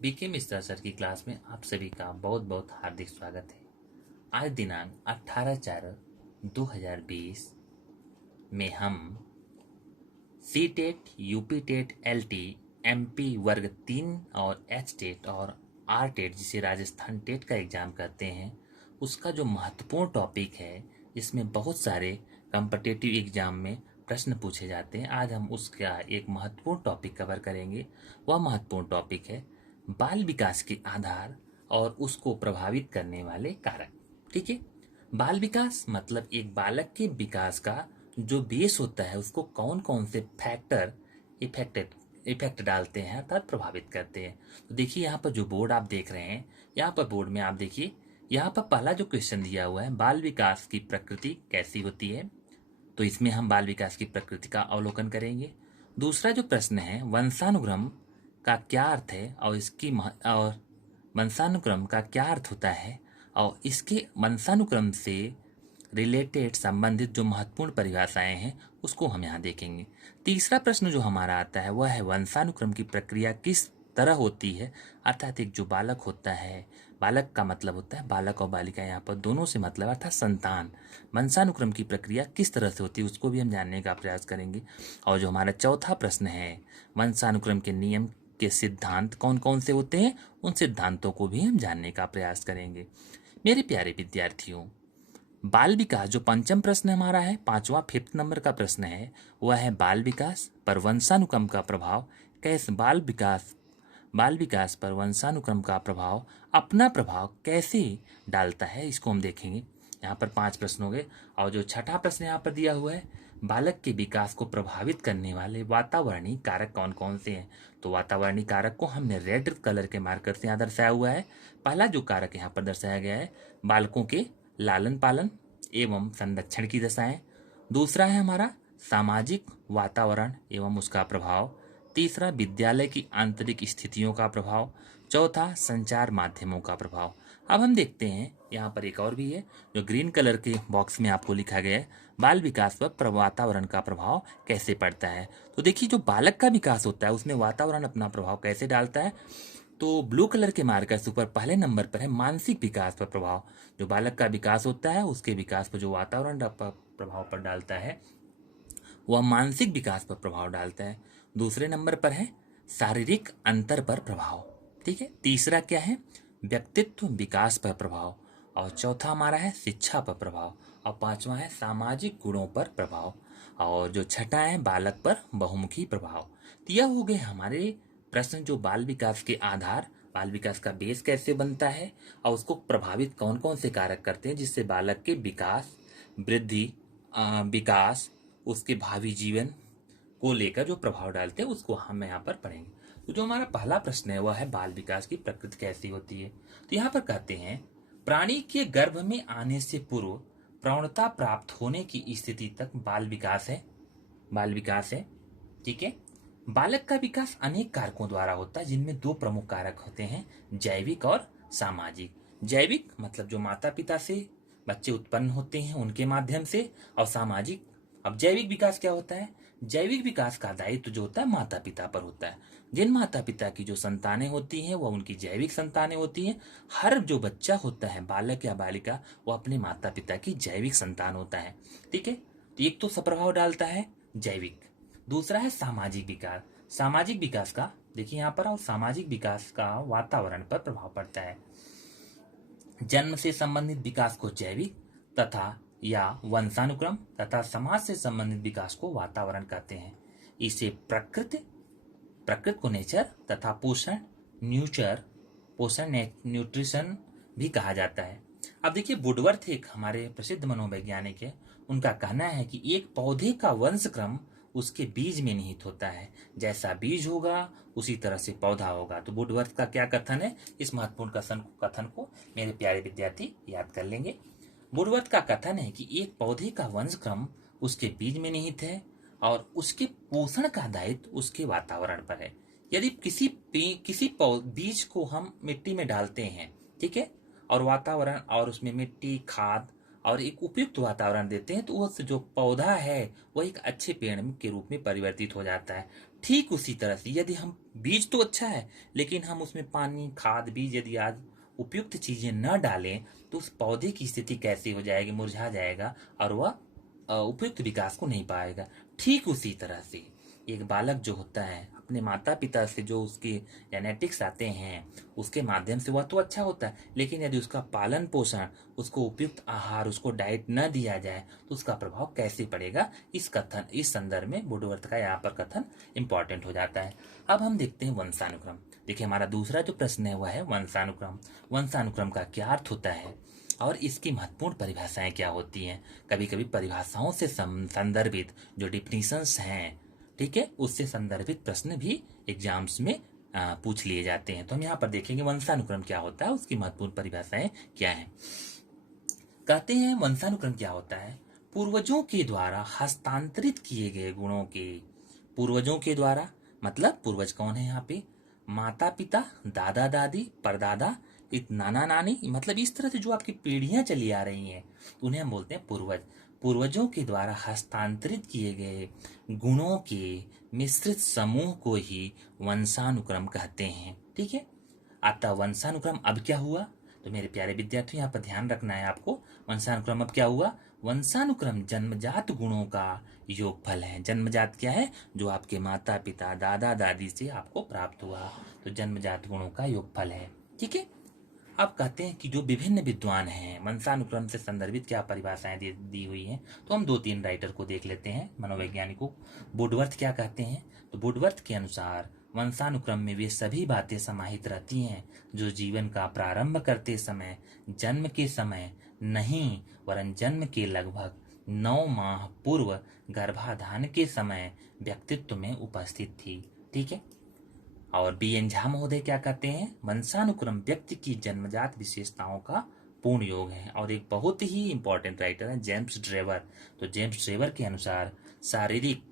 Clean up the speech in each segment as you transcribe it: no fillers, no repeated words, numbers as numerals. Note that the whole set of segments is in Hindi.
बीके मिश्रा सर की क्लास में आप सभी का बहुत बहुत हार्दिक स्वागत है। आज दिनांक 18/4/2020 में हम C TET, UP TET, L T, M P वर्ग 3 और एच टेट और आर टेट जिसे राजस्थान टेट का एग्जाम कहते हैं, उसका जो महत्वपूर्ण टॉपिक है जिसमें बहुत सारे कम्पिटिटिव एग्जाम में प्रश्न पूछे जाते हैं, आज हम उसका एक महत्वपूर्ण टॉपिक कवर करेंगे। वह महत्वपूर्ण टॉपिक है बाल विकास के आधार और उसको प्रभावित करने वाले कारक। ठीक है, बाल विकास मतलब एक बालक के विकास का जो बेस होता है उसको कौन कौन से फैक्टर इफेक्टेड इफेक्ट डालते हैं अर्थात प्रभावित करते हैं। तो देखिए यहाँ पर जो बोर्ड आप देख रहे हैं, यहाँ पर बोर्ड में आप देखिए, यहाँ पर पहला जो क्वेश्चन दिया हुआ है, बाल विकास की प्रकृति कैसी होती है, तो इसमें हम बाल विकास की प्रकृति का अवलोकन करेंगे। दूसरा जो प्रश्न है, वंशानुक्रम का क्या अर्थ है और वंशानुक्रम का क्या अर्थ होता है और इसके वंशानुक्रम से रिलेटेड संबंधित जो महत्वपूर्ण परिभाषाएं हैं उसको हम यहाँ देखेंगे। तीसरा प्रश्न जो हमारा आता है वह है वंशानुक्रम की प्रक्रिया किस तरह होती है, अर्थात एक जो बालक होता है, बालक का मतलब होता है बालक और बालिका, यहाँ पर दोनों से मतलब अर्थात संतान, वंशानुक्रम की प्रक्रिया किस तरह से होती है उसको भी हम जानने का प्रयास करेंगे। और जो हमारा चौथा प्रश्न है, वंशानुक्रम के नियम के सिद्धांत कौन कौन से होते हैं, उन सिद्धांतों को भी हम जानने का प्रयास करेंगे। मेरे प्यारे विद्यार्थियों, बाल विकास जो पंचम प्रश्न हमारा है, पांचवा 5th नंबर का प्रश्न है, वह है बाल विकास पर वंशानुक्रम का प्रभाव कैसे, बाल विकास पर वंशानुक्रम का प्रभाव अपना प्रभाव कैसे डालता है, इसको हम देखेंगे। यहाँ पर 5 प्रश्न हो गए। और जो छठा प्रश्न यहाँ पर दिया हुआ है, बालक के विकास को प्रभावित करने वाले वातावरणीय कारक कौन कौन से हैं, तो वातावरणीय कारक को हमने रेड कलर के मार्कर से यहाँ दर्शाया हुआ है। पहला जो कारक यहाँ पर दर्शाया गया है, बालकों के लालन पालन एवं संरक्षण की दशाएं। दूसरा है हमारा सामाजिक वातावरण एवं उसका प्रभाव। तीसरा विद्यालय की आंतरिक स्थितियों का प्रभाव। चौथा संचार माध्यमों का प्रभाव। अब हम देखते हैं यहाँ पर एक और भी है जो ग्रीन कलर के बॉक्स में आपको लिखा गया है, बाल विकास पर वातावरण का प्रभाव कैसे पड़ता है। तो देखिए जो बालक का विकास होता है उसमें वातावरण अपना प्रभाव कैसे डालता है, तो ब्लू कलर के मार्कर से ऊपर पहले नंबर पर है मानसिक विकास पर प्रभाव। जो बालक का विकास होता है उसके विकास पर जो वातावरण प्रभाव पर डालता है वह मानसिक विकास पर प्रभाव डालता है। दूसरे नंबर पर है शारीरिक अंतर पर प्रभाव। ठीक है, तीसरा क्या है, व्यक्तित्व विकास पर प्रभाव। और चौथा हमारा है शिक्षा पर प्रभाव। और पांचवा है सामाजिक गुणों पर प्रभाव। और जो छठा है बालक पर बहुमुखी प्रभाव। तो यह हो गए हमारे प्रश्न जो बाल विकास के आधार, बाल विकास का बेस कैसे बनता है और उसको प्रभावित कौन कौन से कारक करते हैं जिससे बालक के विकास, वृद्धि, विकास, उसके भावी जीवन को लेकर जो प्रभाव डालते हैं उसको हम यहाँ पर पढ़ेंगे। तो जो हमारा पहला प्रश्न है वह है बाल विकास की प्रकृति कैसी होती है। तो यहाँ पर कहते हैं प्राणी के गर्भ में आने से पूर्व प्रौढ़ता प्राप्त होने की स्थिति तक बाल विकास है, बाल विकास है। ठीक है, बालक का विकास अनेक कारकों द्वारा होता है जिनमें 2 प्रमुख कारक होते हैं, जैविक और सामाजिक। जैविक मतलब जो माता पिता से बच्चे उत्पन्न होते हैं उनके माध्यम से, और सामाजिक, अब जैविक विकास क्या होता है, जैविक विकास का दायित्व जो होता है माता पिता पर होता है। जिन माता पिता की जो संतानें होती हैं वह उनकी जैविक संतानें होती हैं। हर जो बच्चा होता है, बालक या बालिका, वो अपने माता पिता की जैविक संतान होता है। ठीक है, तो एक तो प्रभाव डालता है जैविक, दूसरा है सामाजिक विकास। सामाजिक विकास का देखिए यहाँ पर, और सामाजिक विकास का वातावरण पर प्रभाव पड़ता है। जन्म से संबंधित विकास को जैविक तथा या वंशानुक्रम तथा समाज से संबंधित विकास को वातावरण कहते हैं। इसे प्रकृति प्रकृति को नेचर तथा पोषण न्यूचर पोषण न्यूट्रिशन भी कहा जाता है। अब देखिए वुडवर्थ एक हमारे प्रसिद्ध मनोवैज्ञानिक है, उनका कहना है कि एक पौधे का वंशक्रम उसके बीज में निहित होता है, जैसा बीज होगा उसी तरह से पौधा होगा। तो वुडवर्थ का क्या कथन है, इस महत्वपूर्ण कथन को मेरे प्यारे विद्यार्थी याद कर लेंगे। वुडवर्थ का कथन है कि एक पौधे का वंशक्रम उसके बीज में निहित है और उसके पोषण का दायित्व उसके वातावरण पर है। यदि किसी बीज को हम मिट्टी में डालते हैं, ठीक है, और वातावरण और उसमें मिट्टी, खाद और एक उपयुक्त वातावरण देते हैं, तो वह जो पौधा है वह एक अच्छे पेड़ के रूप में परिवर्तित हो जाता है। ठीक उसी तरह से यदि हम बीज तो अच्छा है, लेकिन हम उसमें पानी, खाद, बीज यदि आज उपयुक्त चीजें न डालें तो उस पौधे की स्थिति कैसी हो जाएगी, मुरझा जाएगा और वह उपयुक्त विकास को नहीं पाएगा। ठीक उसी तरह से एक बालक जो होता है अपने माता पिता से जो उसके जेनेटिक्स आते हैं उसके माध्यम से वह तो अच्छा होता है, लेकिन यदि उसका पालन पोषण, उसको उपयुक्त आहार, उसको डाइट न दिया जाए तो उसका प्रभाव कैसे पड़ेगा, इस संदर्भ में वुडवर्थ का यहाँ पर कथन इंपॉर्टेंट हो जाता है। अब हम देखते हैं वंशानुक्रम। देखिए हमारा दूसरा जो प्रश्न है वह है वंशानुक्रम। वंशानुक्रम का क्या अर्थ होता है और इसकी महत्वपूर्ण परिभाषाएं क्या होती हैं। कभी कभी परिभाषाओं से संदर्भित जो डिफिनीशंस हैं, ठीक है, उससे संदर्भित प्रश्न भी एग्जाम्स में पूछ लिए जाते हैं। तो हम यहाँ पर देखेंगे वंशानुक्रम क्या होता है, उसकी महत्वपूर्ण परिभाषाएं क्या है। कहते हैं वंशानुक्रम क्या होता है, पूर्वजों के द्वारा हस्तांतरित किए गए गुणों के, पूर्वजों के द्वारा मतलब पूर्वज कौन है यहाँ पे, माता पिता, दादा दादी, परदादा, एक नाना नानी, मतलब इस तरह से जो आपकी पीढ़ियां चली आ रही हैं उन्हें हम बोलते हैं पूर्वज। पूर्वजों के द्वारा हस्तांतरित किए गए गुणों के मिश्रित समूह को ही वंशानुक्रम कहते हैं। ठीक है, अतः वंशानुक्रम अब क्या हुआ, तो मेरे प्यारे विद्यार्थियों यहाँ पर ध्यान रखना है आपको। वंशानुक्रम अब क्या हुआ, वंशानुक्रम जन्मजात गुणों का योगफल है। जन्मजात क्या है, जो आपके माता पिता, दादा दादी से आपको प्राप्त हुआ, तो जन्मजात गुणों का योगफल है। ठीक है, अब कहते हैं कि जो विभिन्न विद्वान हैं वंशानुक्रम से संदर्भित क्या परिभाषाएं दी हुई हैं, तो हम 2-3 राइटर को देख लेते हैं, मनोवैज्ञानिकों। वुडवर्थ क्या कहते हैं, तो वुडवर्थ के अनुसार वंशानुक्रम में वे सभी बातें समाहित रहती हैं जो जीवन का प्रारंभ करते समय, जन्म के समय नहीं वरन जन्म के लगभग 9 माह पूर्व गर्भाधान के समय व्यक्तित्व में उपस्थित थी। ठीक है, और बी एन झा महोदय क्या कहते हैं, वंशानुक्रम व्यक्ति की जन्मजात विशेषताओं का पूर्ण योग है। और एक बहुत ही इंपॉर्टेंट राइटर है जेम्स ड्रेवर। तो जेम्स ड्रेवर के अनुसार शारीरिक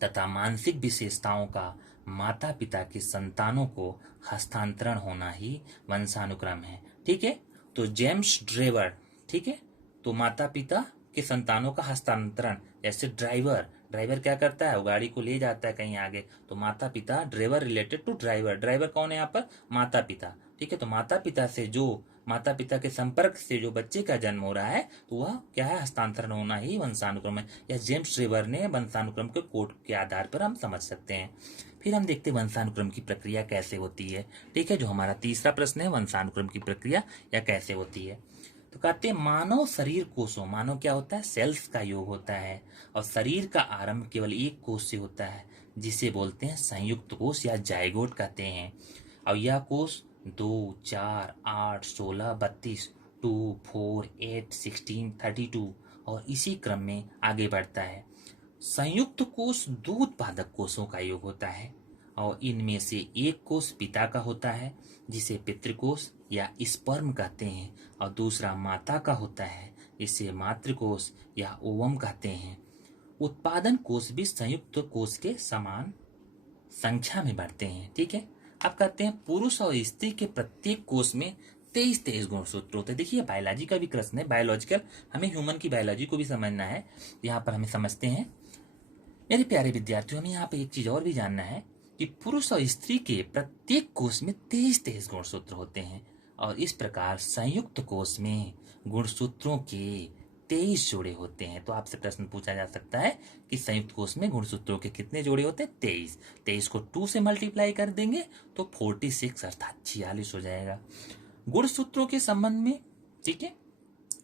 तथा मानसिक विशेषताओं का माता पिता के संतानों को हस्तांतरण होना ही वंशानुक्रम है। ठीक है, तो जेम्स ड्रेवर, ठीक है, तो माता पिता के संतानों का हस्तांतरण, जैसे ड्राइवर, ड्राइवर क्या करता है, वो गाड़ी को ले जाता है कहीं आगे, तो माता पिता, driver related to driver, driver कौन है यहाँ पर, माता पिता। ठीक है, तो माता पिता से जो, माता पिता के संपर्क से जो बच्चे का जन्म हो रहा है तो वह क्या है, हस्तांतरण होना ही वंशानुक्रम है। यह जेम्स ड्रेवर ने वंशानुक्रम के कोड के आधार पर हम समझ सकते हैं। फिर हम देखते हैं वंशानुक्रम की प्रक्रिया कैसे होती है। ठीक है, जो हमारा तीसरा प्रश्न है, वंशानुक्रम की प्रक्रिया या कैसे होती है। तो कहते हैं मानव शरीर कोषों, मानव क्या होता है, सेल्स का योग होता है, और शरीर का आरंभ केवल एक कोष से होता है जिसे बोलते हैं संयुक्त कोष या जाइगोट कहते हैं। और यह कोष 2, 4, 8, 16, 32, 2, 4, 8, 16, 32 और इसी क्रम में आगे बढ़ता है। संयुक्त कोष दो उत्पादक कोषों का योग होता है और इनमें से एक कोष पिता का होता है जिसे पितृकोष या स्पर्म कहते हैं, और दूसरा माता का होता है इसे मातृकोष या ओवम कहते हैं। उत्पादन कोष भी संयुक्त कोष के समान संख्या में बढ़ते हैं। ठीक है, अब कहते हैं पुरुष और स्त्री के प्रत्येक कोष में 23 गुणसूत्र होते हैं। देखिए बायोलॉजी का भी प्रश्न है, बायोलॉजिकल, हमें ह्यूमन की बायोलॉजी को भी समझना है, यहाँ पर हमें समझते हैं। मेरे प्यारे विद्यार्थियों, हमें यहाँ पे एक चीज और भी जानना है कि पुरुष और स्त्री के प्रत्येक कोष में 23 गुणसूत्र होते हैं, और इस प्रकार संयुक्त कोष में गुणसूत्रों के 23 जोड़े होते हैं। तो आपसे प्रश्न पूछा जा सकता है कि संयुक्त कोष में गुणसूत्रों के कितने जोड़े होते हैं, 23। 23 को 2 से मल्टीप्लाई कर देंगे तो 46 अर्थात 46 हो जाएगा गुणसूत्रों के संबंध में। ठीक है,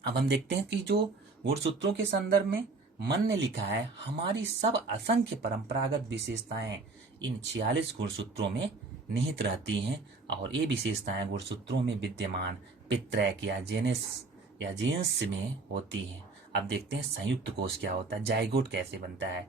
अब हम देखते हैं कि जो गुणसूत्रों के संदर्भ में मन ने लिखा है, हमारी सब असंख्य परंपरागत विशेषताएं इन 46 गुणसूत्रों में निहित रहती हैं, और ये विशेषताएं गुणसूत्रों में विद्यमान पित्रैक या जेनेस या जीन्स में होती हैं। अब देखते हैं संयुक्त कोष क्या होता है, जाइगोट कैसे बनता है।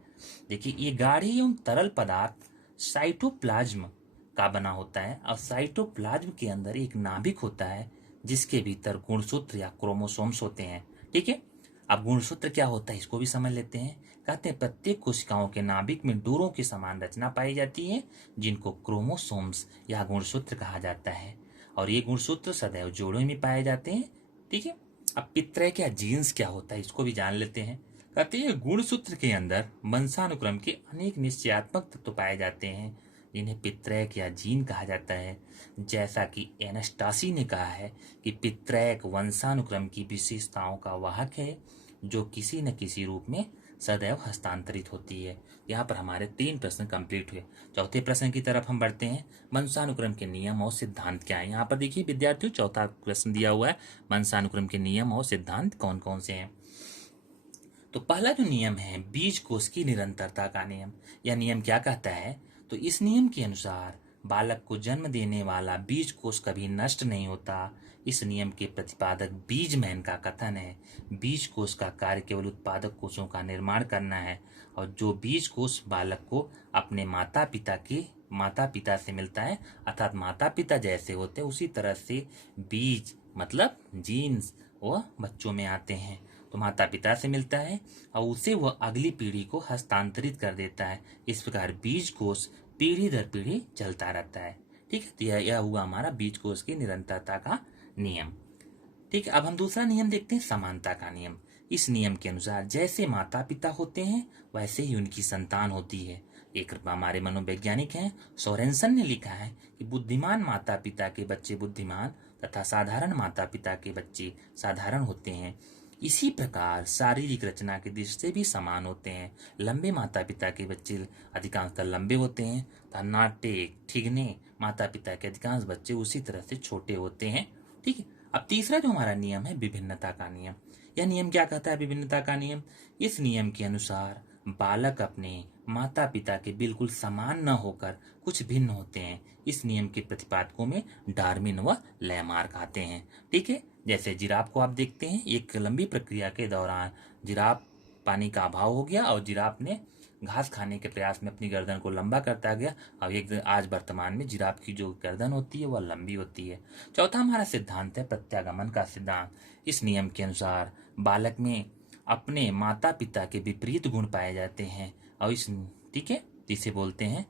देखिए ये गाढ़ी एवं तरल पदार्थ साइटोप्लाज्म का बना होता है, और साइटोप्लाज्म के अंदर एक नाभिक होता है जिसके भीतर गुणसूत्र या क्रोमोसोम्स होते हैं। ठीक है, अब गुणसूत्र क्या होता है इसको भी समझ लेते हैं। कहते हैं प्रत्येक कोशिकाओं के नाभिक में डोरों की समान रचना पाई जाती है जिनको क्रोमोसोम्स या गुणसूत्र कहा जाता है, और ये गुणसूत्र सदैव जोड़ों में पाए जाते हैं। ठीक है, अब पित्रैक या जीन्स क्या होता है इसको भी जान लेते हैं। कहते हैं गुणसूत्र के अंदर वंशानुक्रम के अनेक निश्चयात्मक तत्व पाए जाते हैं जिन्हें पित्रैक या जीन कहा जाता है। जैसा कि एनास्टासी ने कहा है कि पित्रैक वंशानुक्रम की विशेषताओं का वाहक है जो किसी न किसी रूप में सदैव हस्तांतरित होती है। यहाँ पर हमारे 3 प्रश्न कंप्लीट हुए। चौथे प्रश्न की तरफ हम बढ़ते हैं। वंशानुक्रम के नियम और सिद्धांत क्या है। यहाँ पर देखिए विद्यार्थियों, चौथा प्रश्न दिया हुआ है, वंशानुक्रम के नियम और सिद्धांत कौन कौन से हैं। तो पहला जो नियम है बीज कोष की निरंतरता का नियम। यह नियम क्या कहता है, तो इस नियम के अनुसार बालक को जन्म देने वाला बीज कोष कभी नष्ट नहीं होता। इस नियम के प्रतिपादक बीजमैन का कथन है, बीज कोष का कार्य केवल उत्पादक कोषों का निर्माण करना है, और जो बीज कोष बालक को अपने माता पिता से मिलता है, अर्थात माता पिता जैसे होते हैं उसी तरह से बीज मतलब जीन्स वो बच्चों में आते हैं। तो माता पिता से मिलता है और उसे वह अगली पीढ़ी को हस्तांतरित कर देता है। इस प्रकार बीज कोष पीढ़ी दर पीढ़ी चलता रहता है। ठीक है, तो यह हुआ हमारा बीज कोष की निरंतरता का नियम। ठीक है, अब हम दूसरा नियम देखते हैं, समानता का नियम। इस नियम के अनुसार जैसे माता पिता होते हैं वैसे ही उनकी संतान होती है। एक हमारे मनोवैज्ञानिक हैं सोरेनसन ने लिखा है कि बुद्धिमान माता पिता के बच्चे बुद्धिमान तथा साधारण माता पिता के बच्चे साधारण होते हैं। इसी प्रकार शारीरिक रचना की दृष्टि से भी समान होते हैं। लंबे माता पिता के बच्चे अधिकांशतः लंबे होते हैं तथा नाटे ठिगने माता पिता के अधिकांश बच्चे उसी तरह से छोटे होते हैं। ठीक है, अब तीसरा जो हमारा नियम है विभिन्नता का नियम। यह नियम क्या कहता है, विभिन्नता का नियम। इस नियम के अनुसार बालक अपने माता पिता के बिल्कुल समान न होकर कुछ भिन्न होते हैं। इस नियम के प्रतिपादकों में डार्विन व लैमार्क आते हैं। ठीक है, जैसे जिराफ को आप देखते हैं, एक लंबी प्रक्रिया के दौरान जिराफ पानी का अभाव हो गया और जिराफ ने घास खाने के प्रयास में अपनी गर्दन को लंबा करता गया और एक आज वर्तमान में जिराफ की जो गर्दन होती है वह लंबी होती है। चौथा हमारा सिद्धांत है प्रत्यागमन का सिद्धांत। इस नियम के अनुसार बालक में अपने माता पिता के विपरीत गुण पाए जाते हैं और ठीक है, इसे बोलते हैं।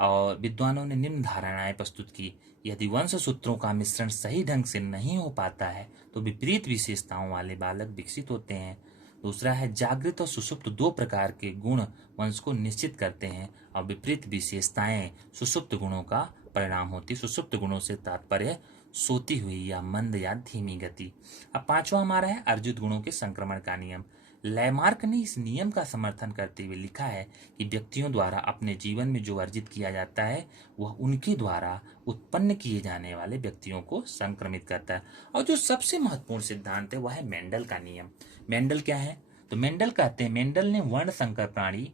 और विद्वानों ने निम्न धारणाएं प्रस्तुत की, यदि वंश सूत्रों का मिश्रण सही ढंग से नहीं हो पाता है तो विपरीत विशेषताओं वाले बालक विकसित होते हैं। दूसरा है जागृत और सुषुप्त दो प्रकार के गुण वंश को निश्चित करते हैं और विपरीत विशेषताएं सुषुप्त गुणों का परिणाम होती। सुषुप्त गुणों से तात्पर्य सोती हुई या मंद या धीमी गति। अब पांचवा हमारा है अर्जित गुणों के संक्रमण का नियम। लैमार्क ने इस नियम का समर्थन करते हुए लिखा है कि व्यक्तियों द्वारा अपने जीवन में जो अर्जित किया जाता है वह उनके द्वारा उत्पन्न किए जाने वाले व्यक्तियों को संक्रमित करता है। और जो सबसे महत्वपूर्ण सिद्धांत है वह है मेंडल का नियम। मेंडल क्या है, तो मेंडल कहते हैं, मेंडल ने वर्ण संकर प्राणी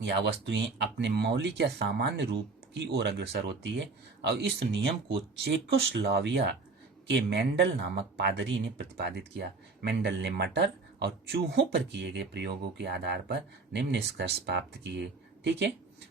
या वस्तुएं अपने मौलिक या सामान्य रूप की ओर अग्रसर होती है, और इस नियम को चेकोस्लोवाकिया के मेंडल नामक पादरी ने प्रतिपादित किया। मेंडल ने मटर और चूहों पर किए गए प्रयोगों के आधार पर निम्न निष्कर्ष प्राप्त किए। ठीक है,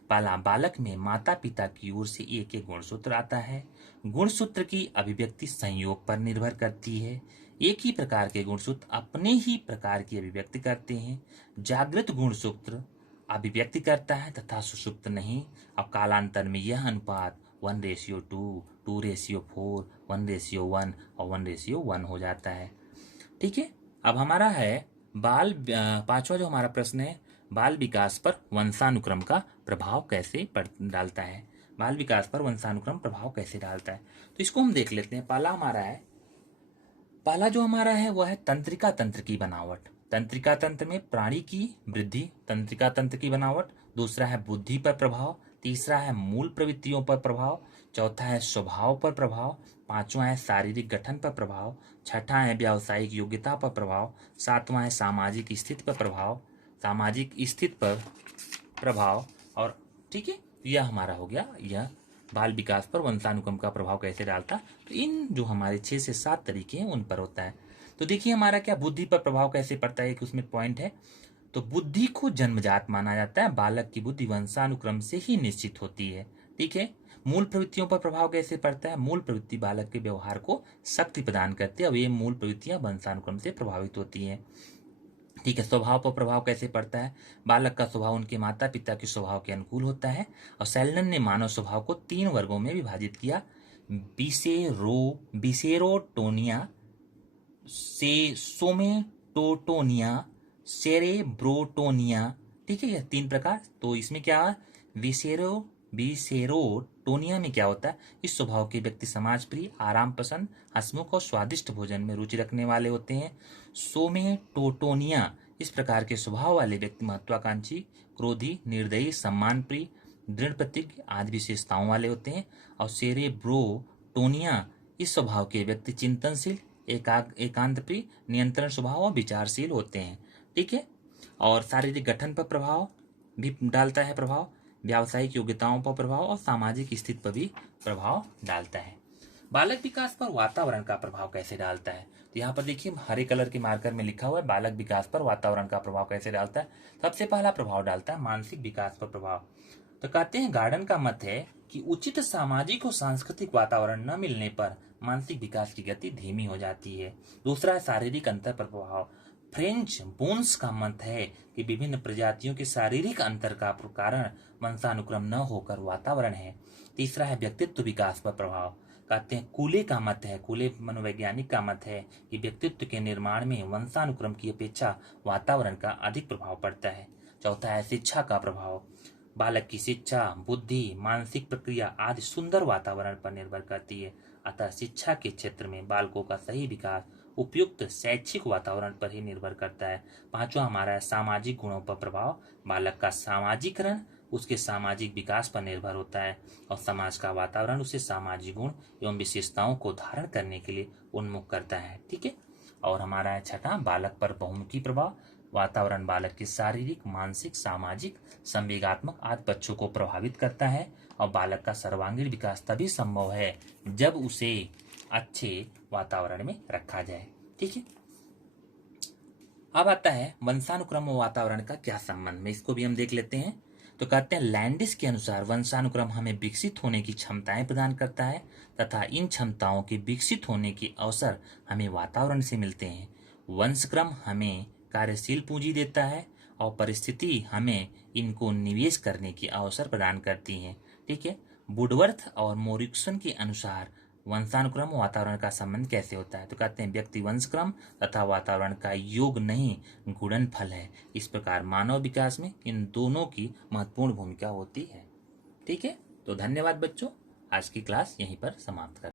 पहला, बालक में माता पिता की ओर से एक एक गुणसूत्र आता है। गुणसूत्र की अभिव्यक्ति संयोग पर निर्भर करती है। एक ही प्रकार के गुणसूत्र अपने ही प्रकार की अभिव्यक्ति करते हैं। जागृत गुणसूत्र अभिव्यक्ति करता है तथा सुषुप्त नहीं। अब कालांतर में यह अनुपात 1:2, 2:4, 1:1 और 1:1 हो जाता है। ठीक है, अब हमारा है पांचवा जो हमारा प्रश्न है, बाल विकास पर वंशानुक्रम का प्रभाव कैसे डालता है। बाल विकास पर वंशानुक्रम प्रभाव कैसे डालता है, तो इसको हम देख लेते हैं। पहला जो हमारा है वह है तंत्रिका तंत्र की बनावट। तंत्रिका तंत्र में प्राणी की वृद्धि, तंत्रिका तंत्र की बनावट। दूसरा है बुद्धि पर प्रभाव। तीसरा है मूल प्रवृत्तियों पर प्रभाव। चौथा है स्वभाव पर प्रभाव। पांचवा है शारीरिक गठन पर प्रभाव। छठा है व्यावसायिक योग्यता पर प्रभाव। सातवां है सामाजिक स्थिति पर प्रभाव। और ठीक है, यह हमारा हो गया, यह बाल विकास पर वंशानुक्रम का प्रभाव कैसे डालता। तो इन जो हमारे 6 से 7 तरीके हैं उन पर होता है। तो देखिए हमारा क्या बुद्धि पर प्रभाव कैसे पड़ता है, एक उसमें पॉइंट है। तो बुद्धि को जन्मजात माना जाता है। बालक की बुद्धि वंशानुक्रम से ही निश्चित होती है। ठीक है, मूल प्रवृत्तियों पर प्रभाव कैसे पड़ता है। मूल प्रवृत्ति बालक के व्यवहार को शक्ति प्रदान करती है और ये मूल प्रवृत्तियां वंशानुक्रम से प्रभावित होती हैं। ठीक है, स्वभाव पर प्रभाव कैसे पड़ता है। बालक का स्वभाव उनके माता पिता के स्वभाव के अनुकूल होता है। और सेल्डन ने मानव स्वभाव को 3 वर्गों में विभाजित किया, बिसेरोटोनिया, सोमेटोटोनिया, सेरेब्रोटोनिया। ठीक है, यह 3 प्रकार। तो इसमें क्या, विसेरो सेरोटोनिया में क्या होता है, इस स्वभाव के व्यक्ति समाज प्रिय, आराम पसंद, हंसमुख और स्वादिष्ट भोजन में रुचि रखने वाले होते हैं। सोमेटोटोनिया, इस प्रकार के स्वभाव वाले व्यक्ति महत्वाकांक्षी, क्रोधी, निर्दयी, सम्मान प्रिय, दृढ़ प्रतिज्ञ आदि विशेषताओं वाले होते हैं। और सेरेब्रोटोनिया, इस स्वभाव के व्यक्ति चिंतनशील, एकांत प्रिय, नियंत्रण स्वभाव और विचारशील होते हैं। ठीक है। और शारीरिक गठन पर प्रभाव भी डालता है, प्रभाव व्यावसायिक योग्यताओं पर प्रभाव और सामाजिक स्थिति पर भी प्रभाव डालता है। बालक विकास पर वातावरण का प्रभाव कैसे डालता है, तो यहाँ पर देखिए हरे कलर के मार्कर में लिखा हुआ है बालक विकास पर वातावरण का प्रभाव कैसे डालता है। सबसे पहला प्रभाव डालता है मानसिक विकास पर प्रभाव। तो कहते हैं गार्डन का मत है कि उचित सामाजिक और सांस्कृतिक वातावरण न मिलने पर मानसिक विकास की गति धीमी हो जाती है। दूसरा है शारीरिक अंतर पर प्रभाव। फ्रेंच बोन्स का मत है कि विभिन्न प्रजातियों के शारीरिक अंतर का कारण वंशानुक्रम न होकर वातावरण है। तीसरा है व्यक्तित्व विकास पर प्रभाव। कहते हैं कूले का मत है, कूले मनोवैज्ञानिक का मत है कि व्यक्तित्व के निर्माण में वंशानुक्रम की अपेक्षा वातावरण का अधिक प्रभाव पड़ता है। चौथा है शिक्षा का प्रभाव। बालक की शिक्षा, बुद्धि, मानसिक प्रक्रिया आदि सुंदर वातावरण पर निर्भर करती है। अतः शिक्षा के क्षेत्र में बालकों का सही विकास उपयुक्त शैक्षिक वातावरण पर ही निर्भर करता है। पांचवा हमारा है सामाजिक गुणों पर प्रभाव। बालक का सामाजिकरण उसके सामाजिक विकास पर निर्भर होता है और समाज का वातावरण उसे सामाजिक गुण एवं विशेषताओं को धारण करने के लिए उन्मुख करता है। ठीक है। और हमारा है छठा बालक पर बहुमुखी प्रभाव। वातावरण बालक के शारीरिक, मानसिक, सामाजिक, संवेगात्मक आदि पक्षों को प्रभावित करता है और बालक का सर्वांगीण विकास तभी संभव है जब उसे अच्छे वातावरण में रखा जाए। ठीक है। अब आता है वंशानुक्रम और वातावरण का क्या संबंध में, इसको भी हम देख लेते हैं। तो कहते हैं लैंडिस के अनुसार वंशानुक्रम हमें विकसित होने की क्षमताएं प्रदान करता है तथा इन क्षमताओं के विकसित होने के अवसर हमें वातावरण से मिलते हैं। वंशक्रम हमें कार्यशील पूंजी देता है और परिस्थिति हमें इनको निवेश करने की अवसर प्रदान करती है। ठीक है। वुडवर्थ और मोरिक्सन के अनुसार वंशानुक्रम और वातावरण का संबंध कैसे होता है, तो कहते हैं व्यक्ति वंशक्रम तथा वातावरण का योग नहीं गुणनफल है। इस प्रकार मानव विकास में इन दोनों की महत्वपूर्ण भूमिका होती है। ठीक है। तो धन्यवाद बच्चों, आज की क्लास यहीं पर समाप्त कर